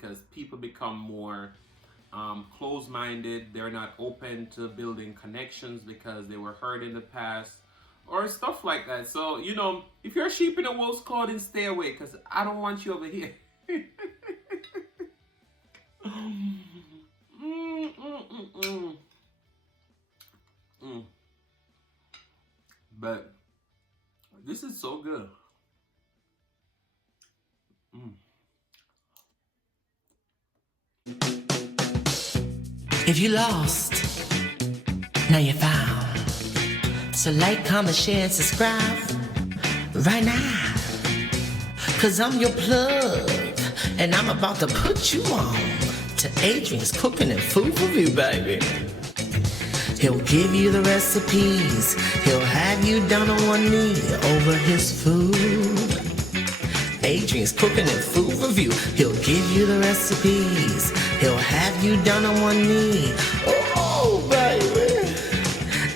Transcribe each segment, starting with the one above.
because people become more closed-minded. They're not open to building connections because they were hurt in the past or stuff like that. So, you know, if you're a sheep in a wolf's clothing, stay away because I don't want you over here. But this is so good. If you lost, now you're found. So like, comment, share, and subscribe right now. Cause I'm your plug, and I'm about to put you on to Adrian's Cooking and Food Review, baby. He'll give you the recipes. He'll have you down on one knee over his food. Adrian's Cooking and Food Review. He'll give you the recipes. He'll have you down on one knee. Oh, baby.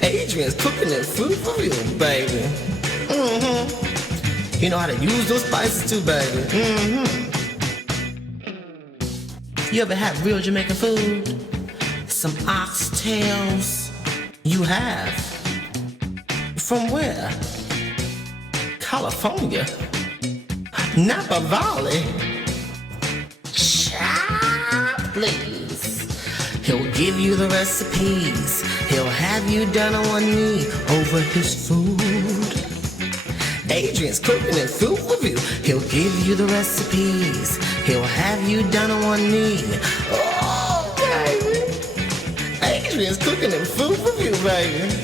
Adrian's Cooking and Food Review, baby. You know how to use those spices too, baby. You ever had real Jamaican food? Some oxtails? You have? From where? California? Napa Valley? Child, please. He'll give you the recipes. He'll have you down on one knee over his food. Adrian's Cooking and Food Review. He'll give you the recipes. He'll have you down on one knee. Oh, baby. Adrian's Cooking and Food Review, baby.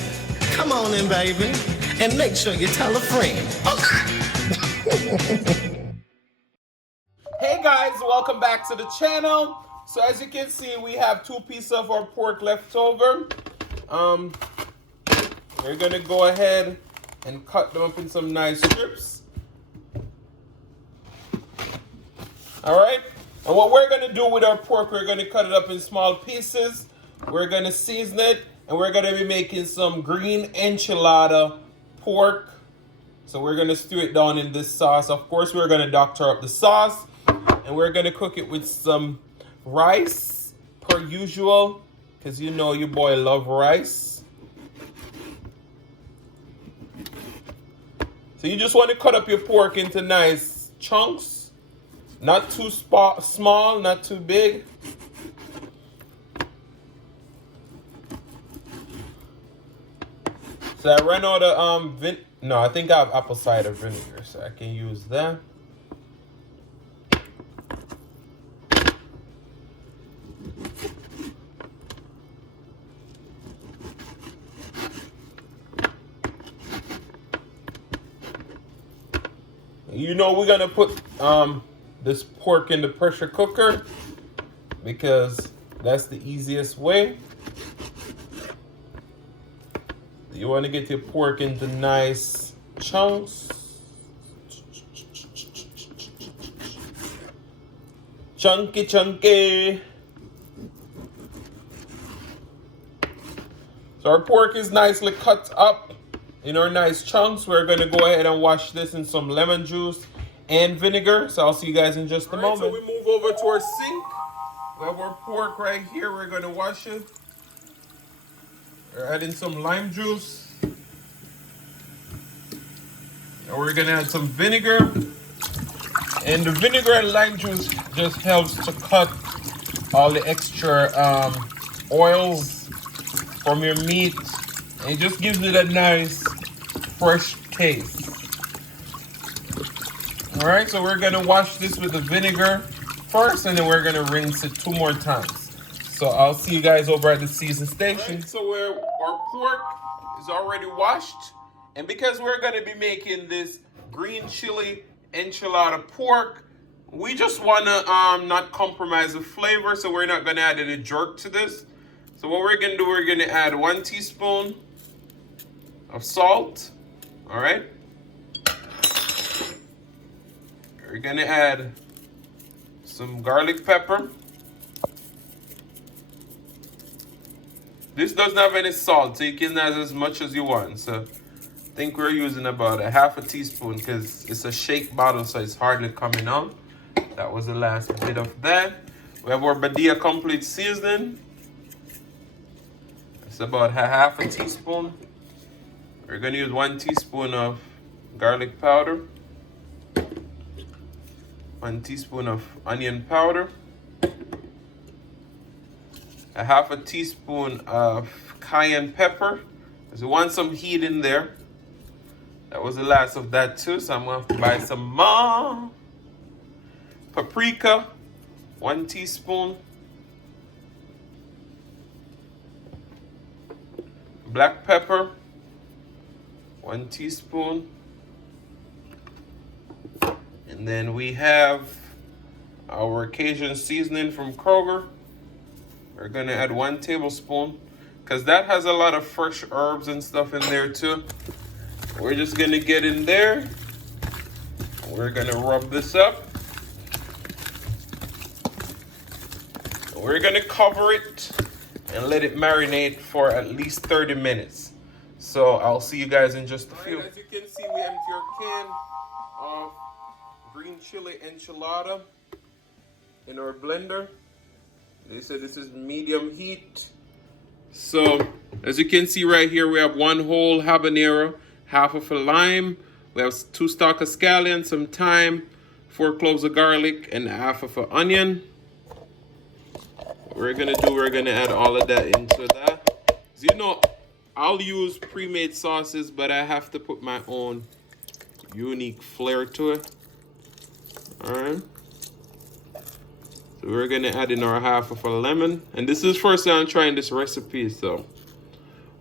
Come on in, baby. And make sure you tell a friend. Hey guys, welcome back to the channel. So as you can see, we have 2 pieces of our pork left over. We're gonna go ahead and cut them up in some nice strips. Alright, and what we're gonna do with our pork, we're gonna cut it up in small pieces. We're gonna season it, and we're gonna be making some green enchilada pork. So we're gonna stew it down in this sauce. Of course, we're gonna doctor up the sauce, and we're gonna cook it with some rice, per usual, because you know your boy love rice. So you just want to cut up your pork into nice chunks, not too small, not too big. So I ran out of no, I think I have apple cider vinegar, so I can use that. You know we're gonna put this pork in the pressure cooker because that's the easiest way. You want to get your pork into nice chunks. Chunky, chunky. So our pork is nicely cut up in our nice chunks. We're going to go ahead and wash this in some lemon juice and vinegar. So I'll see you guys in just a moment. So we move over to our sink. We have our pork right here. We're going to wash it. We're adding some lime juice. And we're going to add some vinegar. And the vinegar and lime juice just helps to cut all the extra oils from your meat. And it just gives it a nice, fresh taste. All right, so we're going to wash this with the vinegar first, and then we're going to rinse it 2 more times. So I'll see you guys over at the season station. Right, so our pork is already washed. And because we're going to be making this green chili enchilada pork, we just want to not compromise the flavor. So we're not going to add any jerk to this. So what we're going to do, we're going to add 1 teaspoon of salt. All right. We're going to add some garlic pepper. This doesn't have any salt, so you can add as much as you want. So I think we're using about 1/2 teaspoon because it's a shake bottle, so it's hardly coming out. That was the last bit of that. We have our Badia complete seasoning. It's about half a teaspoon. We're gonna use 1 teaspoon of garlic powder, 1 teaspoon of onion powder, a half a teaspoon of cayenne pepper. Because we want some heat in there. That was the last of that too, so I'm gonna have to buy some more. Paprika, 1 teaspoon. Black pepper, 1 teaspoon. And then we have our Cajun seasoning from Kroger. We're gonna add 1 tablespoon because that has a lot of fresh herbs and stuff in there too. We're just gonna get in there. We're gonna rub this up. We're gonna cover it and let it marinate for at least 30 minutes. So I'll see you guys in just a few. As you can see, we empty our can of green chili enchilada in our blender. They said this is medium heat. So as you can see right here, we have 1 whole habanero, half of a lime. We have 2 stalks of scallion, some thyme, 4 cloves of garlic, and half of an onion. What we're gonna add all of that into that. So, you know, I'll use pre-made sauces, but I have to put my own unique flair to it. All right. So we're gonna add in our half of a lemon. And this is first time I'm trying this recipe, so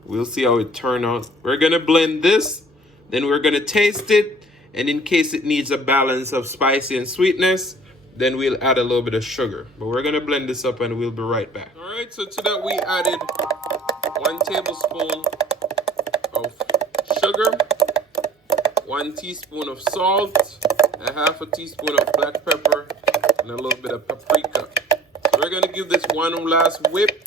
we'll see how it turns out. We're gonna blend this, then we're gonna taste it, and in case it needs a balance of spicy and sweetness, then we'll add a little bit of sugar. But we're gonna blend this up and we'll be right back. All right, so to that we added 1 tablespoon of sugar, 1 teaspoon of salt, a half a teaspoon of black pepper, and a little bit of paprika. So we're gonna give this one last whip,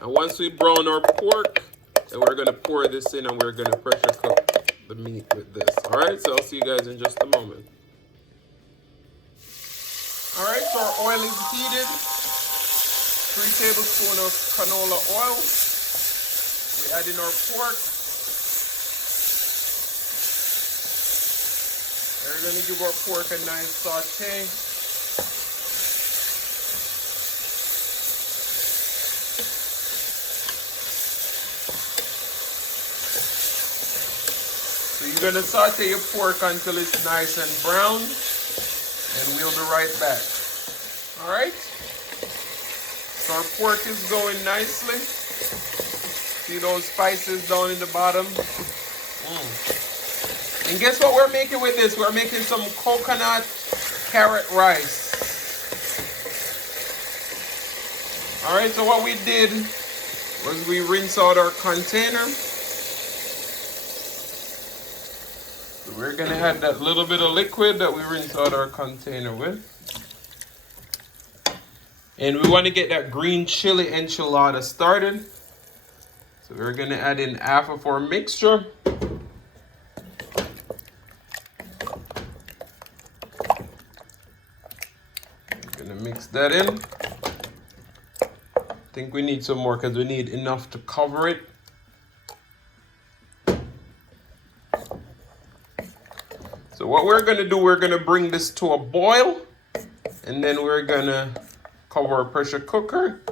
and once we brown our pork, then we're gonna pour this in and we're gonna pressure cook the meat with this. All right, so I'll see you guys in just a moment. All right, so our oil is heated. 3 tablespoons of canola oil. We add in our pork. We're gonna give our pork a nice saute. So you're gonna saute your pork until it's nice and brown, and we'll be right back. All right. So our pork is going nicely. See those spices down in the bottom? And guess what we're making with this? We're making some coconut carrot rice. All right, so what we did was we rinse out our container. So we're gonna add that little bit of liquid that we rinse out our container with. And we want to get that green chili enchilada started. So we're gonna add in half of our mixture. Mix that in. I think we need some more because we need enough to cover it. So what we're gonna do, we're gonna bring this to a boil, and then we're gonna cover a pressure cooker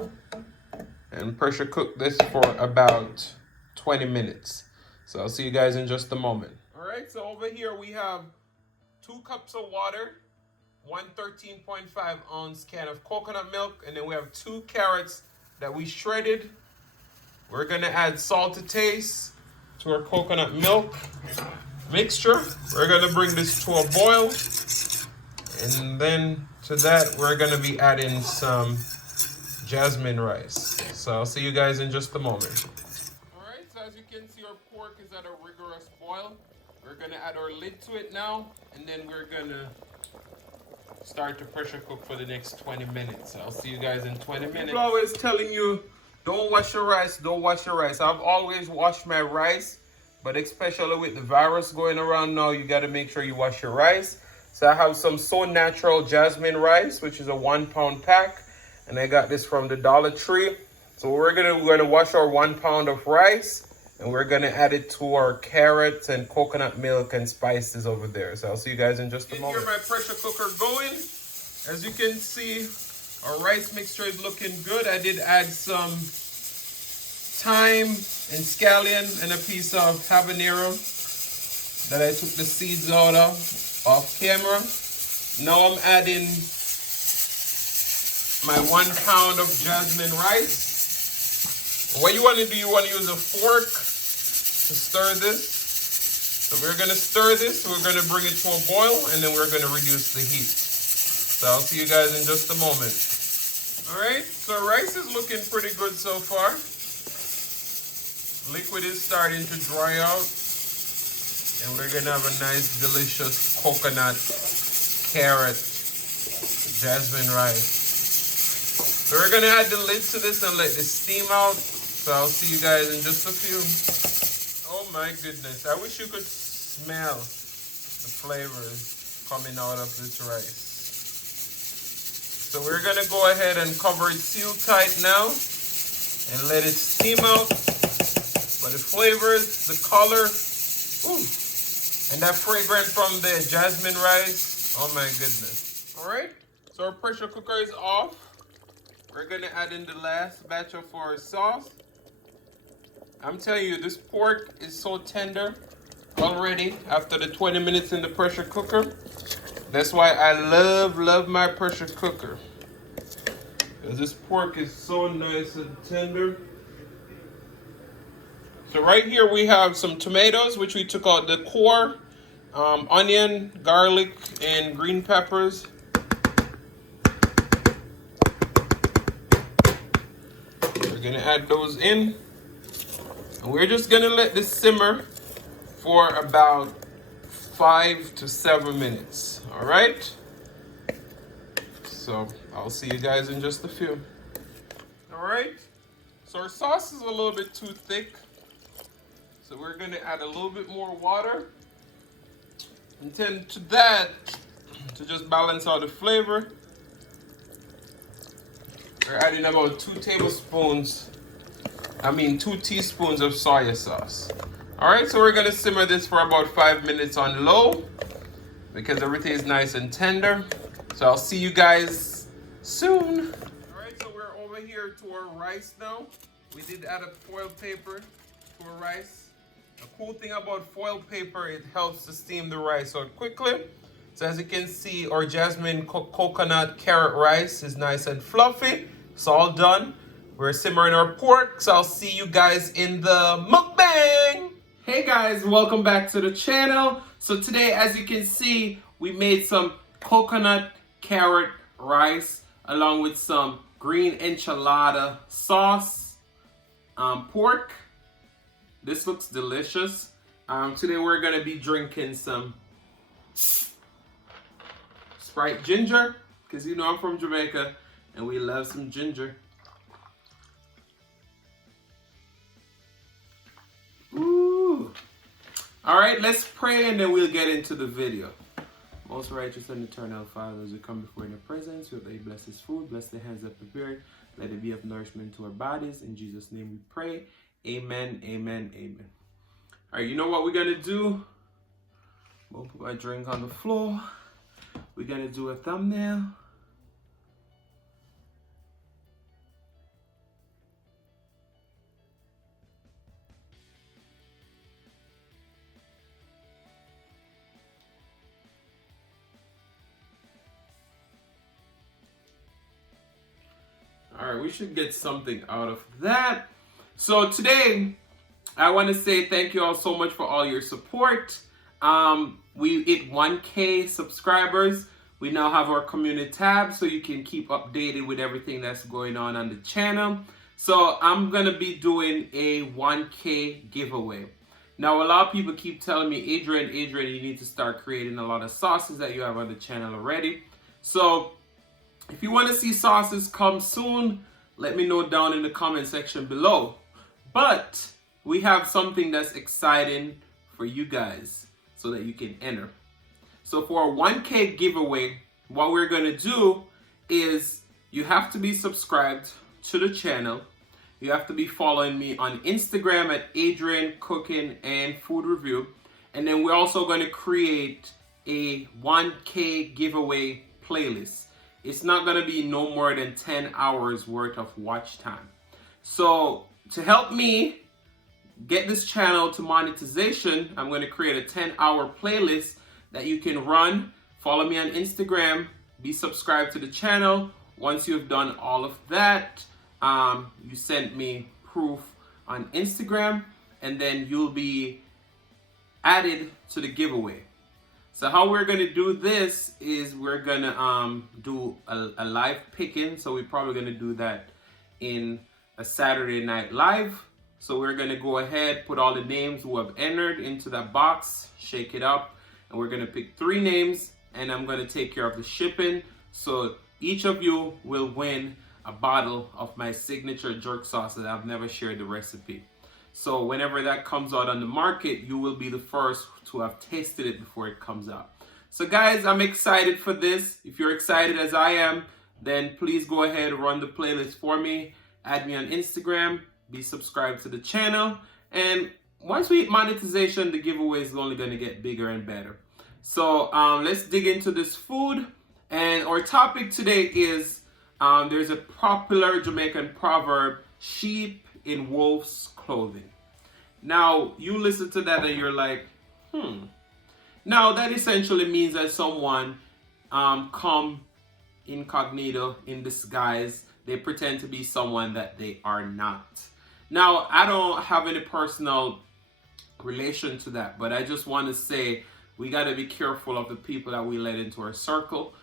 and pressure cook this for about 20 minutes. So I'll see you guys in just a moment. All right, so over here we have 2 cups of water, 1 13.5 ounce can of coconut milk, and then we have 2 carrots that we shredded. We're gonna add salt to taste to our coconut milk mixture. We're gonna bring this to a boil, and then to that we're gonna be adding some jasmine rice. So I'll see you guys in just a moment. All right, so as you can see, our pork is at a rigorous boil. We're gonna add our lid to it now, and then we're gonna start to pressure cook for the next 20 minutes. I'll see you guys in 20 minutes. I'm always telling you, don't wash your rice, don't wash your rice. I've always washed my rice, but especially with the virus going around now, you gotta make sure you wash your rice. So I have some So Natural jasmine rice, which is a 1 pound pack. and I got this from the Dollar Tree. So we're gonna wash our 1 pound of rice, and we're gonna add it to our carrots and coconut milk and spices over there. So I'll see you guys in just a moment. Here my pressure cooker going. As you can see, our rice mixture is looking good. I did add some thyme and scallion and a piece of habanero that I took the seeds out of off camera. Now I'm adding my 1 pound of jasmine rice. What you want to do, you want to use a fork to stir this. So we're going to stir this, we're going to bring it to a boil, and then we're going to reduce the heat. So I'll see you guys in just a moment. Alright, so rice is looking pretty good so far. Liquid is starting to dry out. And we're going to have a nice, delicious coconut, carrot, jasmine rice. So we're going to add the lid to this and let this steam out. So I'll see you guys in just a few. Oh my goodness. I wish you could smell the flavors coming out of this rice. So we're going to go ahead and cover it seal tight now and let it steam out. But the flavors, the color, ooh, and that fragrance from the jasmine rice, oh my goodness. All right, so our pressure cooker is off. We're going to add in the last batch of our sauce. I'm telling you, this pork is so tender already after the 20 minutes in the pressure cooker. That's why I love my pressure cooker. Because this pork is so nice and tender. So right here we have some tomatoes, which we took out the core, onion, garlic, and green peppers. We're gonna add those in. And we're just gonna let this simmer for about 5 to 7 minutes, all right? So I'll see you guys in just a few. All right, so our sauce is a little bit too thick. So we're gonna add a little bit more water. And then to that, to just balance out the flavor, we're adding about 2 teaspoons of soy sauce. All right, so we're gonna simmer this for about 5 minutes on low because everything is nice and tender. So I'll see you guys soon. All right, so we're over here to our rice now. We did add a foil paper to our rice. The cool thing about foil paper, it helps to steam the rice out quickly. So as you can see, our jasmine coconut carrot rice is nice and fluffy. It's all done. We're simmering our pork, so I'll see you guys in the mukbang. Hey guys, welcome back to the channel. So today, as you can see, we made some coconut carrot rice along with some green enchilada sauce, pork. This looks delicious. Today we're gonna be drinking some Sprite ginger, because you know I'm from Jamaica and we love some ginger. Ooh. All right, let's pray and then we'll get into the video. Most righteous and eternal Father, as we come before your presence, we pray bless this food, bless the hands that prepared, let it be of nourishment to our bodies. In Jesus' name we pray. Amen, amen, amen. All right, you know what we're gonna do? We'll put my drink on the floor. We're gonna do a thumbnail. All right, we should get something out of that. So today, I want to say thank you all so much for all your support. We hit 1K subscribers. We now have our community tab, so you can keep updated with everything that's going on the channel. So I'm going to be doing a 1K giveaway. Now, a lot of people keep telling me, Adrian, you need to start creating a lot of sauces that you have on the channel already. So if you want to see sauces come soon, let me know down in the comment section below. But we have something that's exciting for you guys so that you can enter. So for a 1K giveaway, what we're going to do is you have to be subscribed to the channel. You have to be following me on Instagram at Adrian Cooking and Food Review. And then we're also going to create a 1K giveaway playlist. It's not going to be no more than 10 hours worth of watch time. So to help me get this channel to monetization, I'm going to create a 10-hour playlist that you can run. Follow me on Instagram. Be subscribed to the channel. Once you've done all of that, you send me proof on Instagram, and then you'll be added to the giveaway. So how we're gonna do this is we're gonna do a live picking. So we're probably gonna do that in a Saturday night live. So we're gonna go ahead, put all the names who have entered into that box, shake it up, and we're gonna pick 3 names, and I'm gonna take care of the shipping. So each of you will win a bottle of my signature jerk sauce that I've never shared the recipe. So whenever that comes out on the market, you will be the first to have tasted it before it comes out. So guys, I'm excited for this. If you're excited as I am, then please go ahead and run the playlist for me. Add me on Instagram, be subscribed to the channel. And once we hit monetization, the giveaway is only gonna get bigger and better. So let's dig into this food. And our topic today is, there's a popular Jamaican proverb, sheep in wolf's clothing. Now, you listen to that and you're like, Now, that essentially means that someone come incognito, in disguise. They pretend to be someone that they are not. Now, I don't have any personal relation to that, but I just want to say we got to be careful of the people that we let into our circle.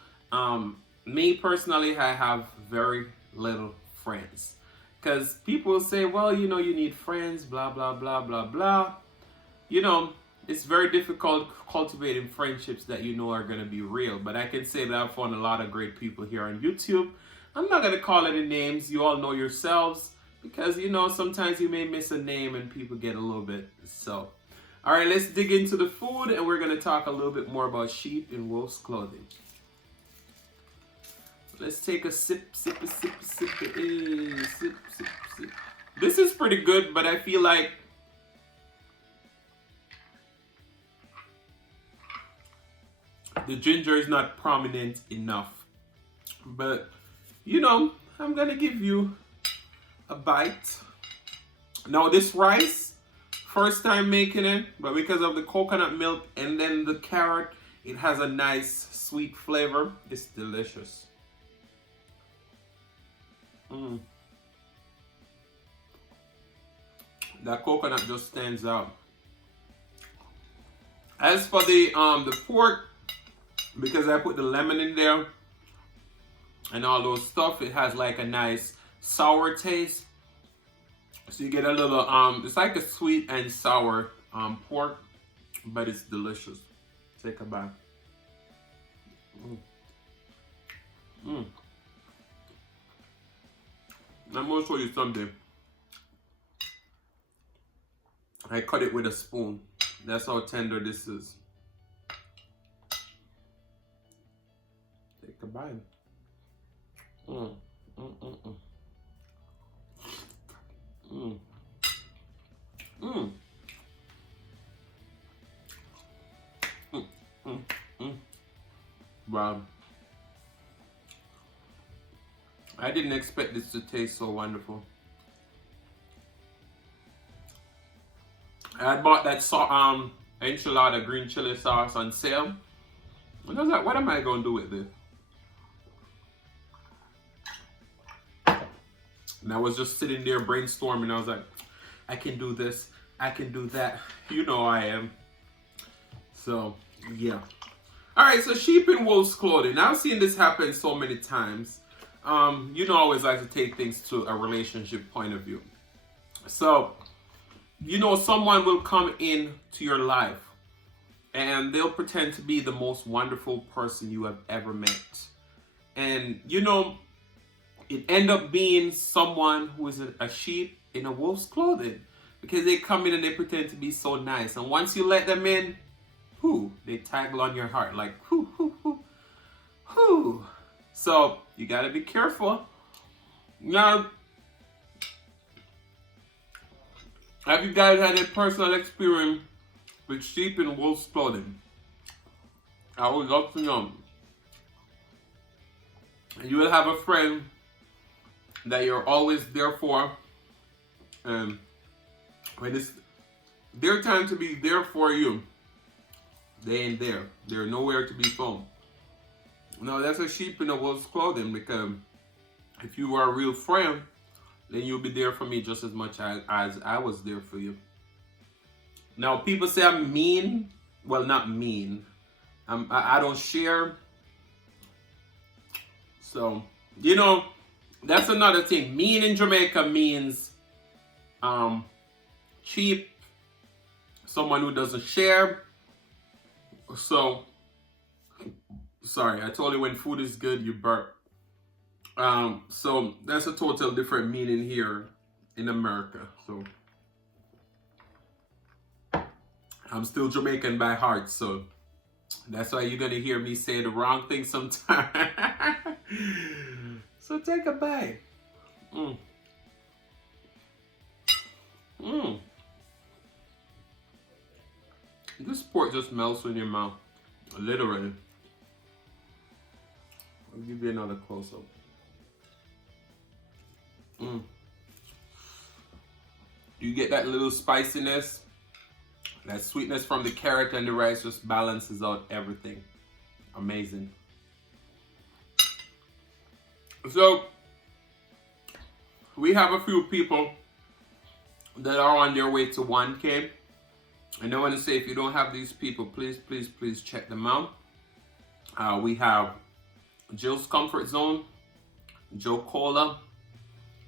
Me personally, I have very little friends, because people will say, well, you know, you need friends, blah, blah, blah, blah, blah. You know, it's very difficult cultivating friendships that you know are going to be real. But I can say that I've found a lot of great people here on YouTube. I'm not going to call any names. You all know yourselves, because, you know, sometimes you may miss a name and people get a little bit so. All right, let's dig into the food, and we're going to talk a little bit more about sheep in wolf's clothing. Let's take a sip. This is pretty good, but I feel like the ginger is not prominent enough. But, you know, I'm gonna give you a bite. Now this rice, first time making it, but because of the coconut milk and then the carrot, it has a nice sweet flavor. It's delicious. That coconut just stands out. As for the pork, because I put the lemon in there and all those stuff, it has like a nice sour taste. So you get a little it's like a sweet and sour pork, but it's delicious. Take a bite. I'm going to show you something. I cut it with a spoon. That's how tender this is. Take a bite. Wow. I didn't expect this to taste so wonderful. I bought that enchilada green chili sauce on sale. And I was like, what am I going to do with this? And I was just sitting there brainstorming. I was like, I can do this. I can do that. You know I am. So, yeah. Alright, so sheep in wolf's clothing. I've seen this happen so many times. You know, I always like to take things to a relationship point of view. So, you know, someone will come in to your life and they'll pretend to be the most wonderful person you have ever met. And, you know, it end up being someone who is a sheep in a wolf's clothing, because they come in and they pretend to be so nice. And once you let them in, they taggle on your heart like, So You gotta be careful. Now, have you guys had a personal experience with sheep in wolf's clothing? I would love to know. You will have a friend that you're always there for, and when it's their time to be there for you, they ain't there. They're nowhere to be found. No, that's a sheep in a wolf's clothing, because if you are a real friend, then you'll be there for me just as much as I was there for you. Now, people say I'm mean. Well, not mean. I don't share. So, you know, that's another thing. Mean in Jamaica means cheap, someone who doesn't share. So, sorry, I told you when food is good, you burp. So that's a total different meaning here in America. So I'm still Jamaican by heart, so that's why you're gonna hear me say the wrong thing sometimes. So take a bite. This pork just melts in your mouth, literally. I'll give you another close-up. Do you get that little spiciness? That sweetness from the carrot and the rice just balances out everything. Amazing. So, we have a few people that are on their way to 1K. And I want to say, if you don't have these people, please check them out. We have Jill's Comfort Zone, Joe Cola,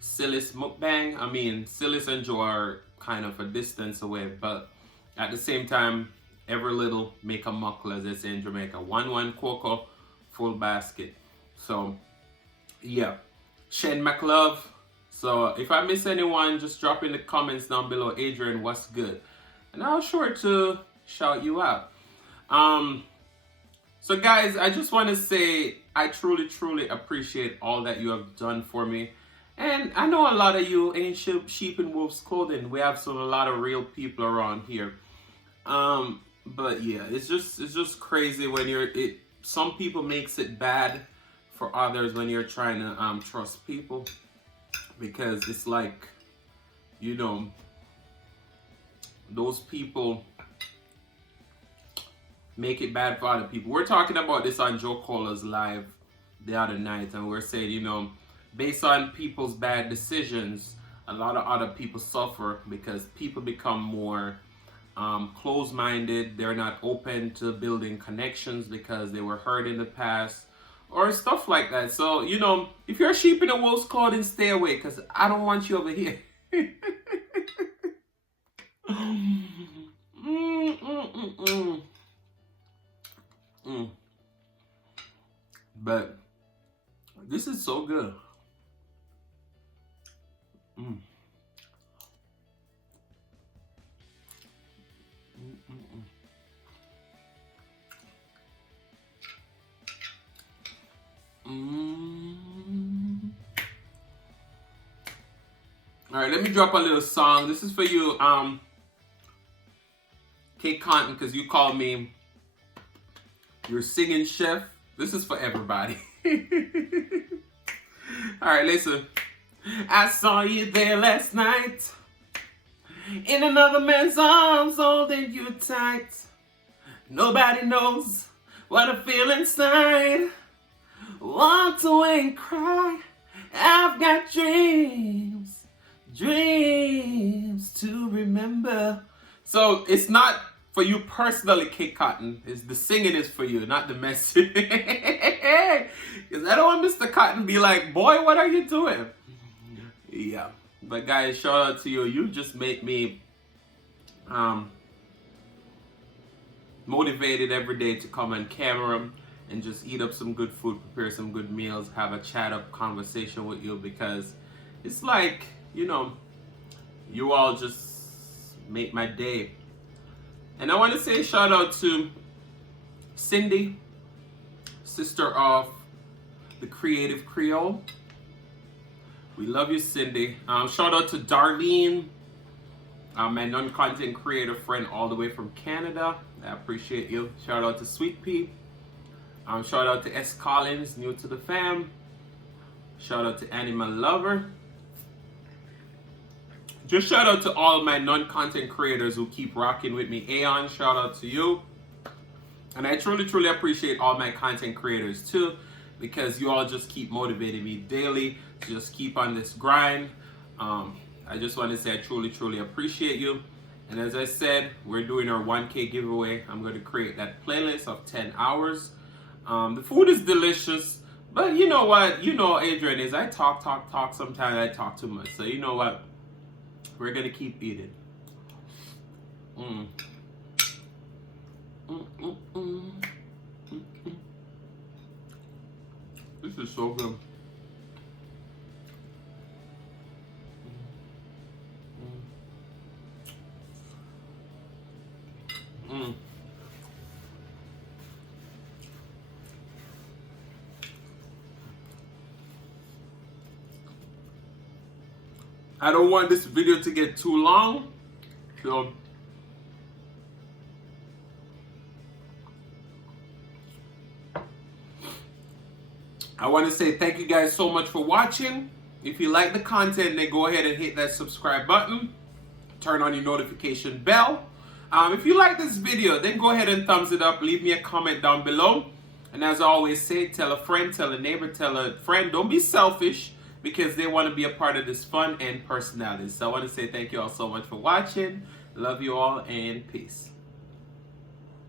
Silas Mukbang. I mean, Silas and Joe are kind of a distance away, but at the same time, every little make a muckle, as they say in Jamaica. 1 cocoa, full basket. So, yeah. Shane McLove. So, if I miss anyone, just drop in the comments down below. Adrian, what's good? And I'll sure to shout you out. So guys, I just want to say I truly appreciate all that you have done for me. And I know a lot of you ain't sheep in wolf's clothing. We have a lot of real people around here. But yeah, it's just crazy when some people makes it bad for others when you're trying to trust people, because it's like, you know, those people make it bad for other people. We're talking about this on Joe Cola's live the other night, and we're saying, you know, based on people's bad decisions, a lot of other people suffer because people become more closed-minded. They're not open to building connections because they were hurt in the past or stuff like that. So, you know, if you're a sheep in a wolf's clothing, stay away, because I don't want you over here. But this is so good. All right, let me drop a little song. This is for you, Kate Cotton, because you call me your singing chef. This is for everybody. All right, listen. I saw you there last night, in another man's arms, holding you tight. Nobody knows what I feel inside. Walked away and cried. I've got dreams to remember. So it's not for you personally, Kate Cotton. It's the singing is for you, not the message. Because I don't want Mr. Cotton be like, boy, what are you doing? Yeah. But guys, shout out to you. You just make me motivated every day to come on camera and just eat up some good food, prepare some good meals, have a chat up conversation with you, because it's like, you know, you all just make my day. And I want to say shout out to Cindy, sister of the Creative Creole. We love you, Cindy. Shout out to Darlene, my non-content creator friend all the way from Canada. I appreciate you. Shout out to Sweet Pea. Shout out to S. Collins, new to the fam. Shout out to Animal Lover. Just shout out to all my non-content creators who keep rocking with me. Aeon, shout out to you. And I truly appreciate all my content creators too, because you all just keep motivating me daily to just keep on this grind. I just want to say I truly appreciate you. And as I said, we're doing our 1K giveaway. I'm going to create that playlist of 10 hours. The food is delicious, but you know what? You know Adrian is. I talk. Sometimes I talk too much. So you know what? We're going to keep eating. This is so good. I don't want this video to get too long, so I want to say thank you guys so much for watching. If you like the content, then go ahead and hit that subscribe button. Turn on your notification bell. If you like this video, then go ahead and thumbs it up. Leave me a comment down below. And as I always say, tell a friend, tell a neighbor, tell a friend. Don't be selfish, because they want to be a part of this fun and personality. So I want to say thank you all so much for watching. Love you all and peace.